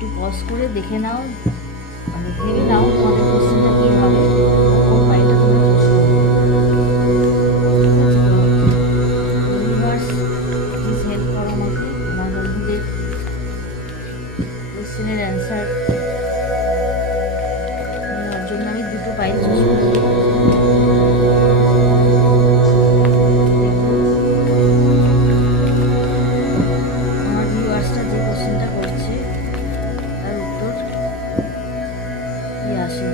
একটু পজ করে দেখে নাও, মানে ভেবে নাও তোমাদের কোশ্চেনটা কী হবে, কোন পাইলটা তোমরা চুজ করবে। ঠিক আছে, তো ইউনিভার্স প্লিজ হেল্প করো আমাকে, আমার বন্ধুদের কোশ্চেনের অ্যান্সার নেওয়ার জন্য আমি দুটো পাইল চুজ করবো। আমার ভিউয়ার্সটা যে কোশ্চেনটা করছে তার উত্তর কি আসে।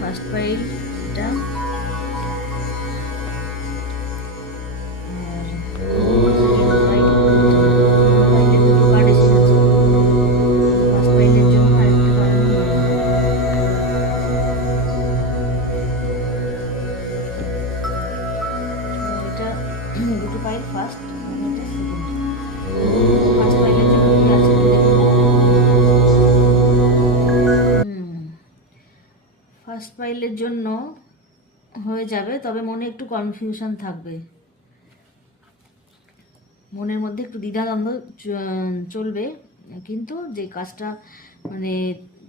ফার্স্ট পাইল এটা, দুটো পাইল ফার্স্ট, এটা সেকেন্ড। ফার্স্ট পাইলের জন্য কি আছে একটু দেখে নাও। ফার্স্ট পাইলের জন্য হয়ে যাবে, তবে মনে একটু কনফিউশন থাকবে, মনের মধ্যে একটু দ্বিধাদ্বন্দ্ব চলবে, কিন্তু যে কাজটা মানে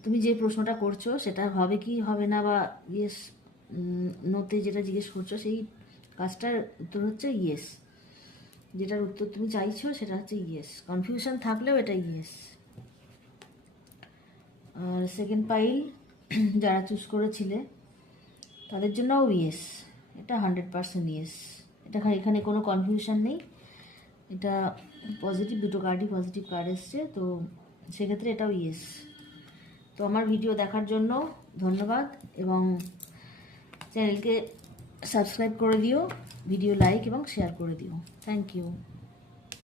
তুমি যে প্রশ্নটা করছো সেটা হবে কি হবে না, বা ইয়েস নোতে যেটা জিজ্ঞেস করছো সেই কাজটার উত্তর হচ্ছে ইয়েস, যেটার উত্তর তুমি চাইছো সেটা হচ্ছে ইয়েস, কনফিউশন থাকলেও এটা ইয়েস। আর সেকেন্ড পাইল যারা চুজ করেছিলে তাদের জন্যও ইয়েস, এটা 100% ইয়েস, এটা এখানে কোনো কনফিউশন নেই, এটা পজিটিভ, দুটো কার্ডই পজিটিভ কার্ড এসছে, তো সেক্ষেত্রে এটাও ইয়েস। তো আমার ভিডিও দেখার জন্য ধন্যবাদ, এবং চ্যানেলকে সাবস্ক্রাইব করে দিও, ভিডিও লাইক এবং শেয়ার করে দিও। Thank you.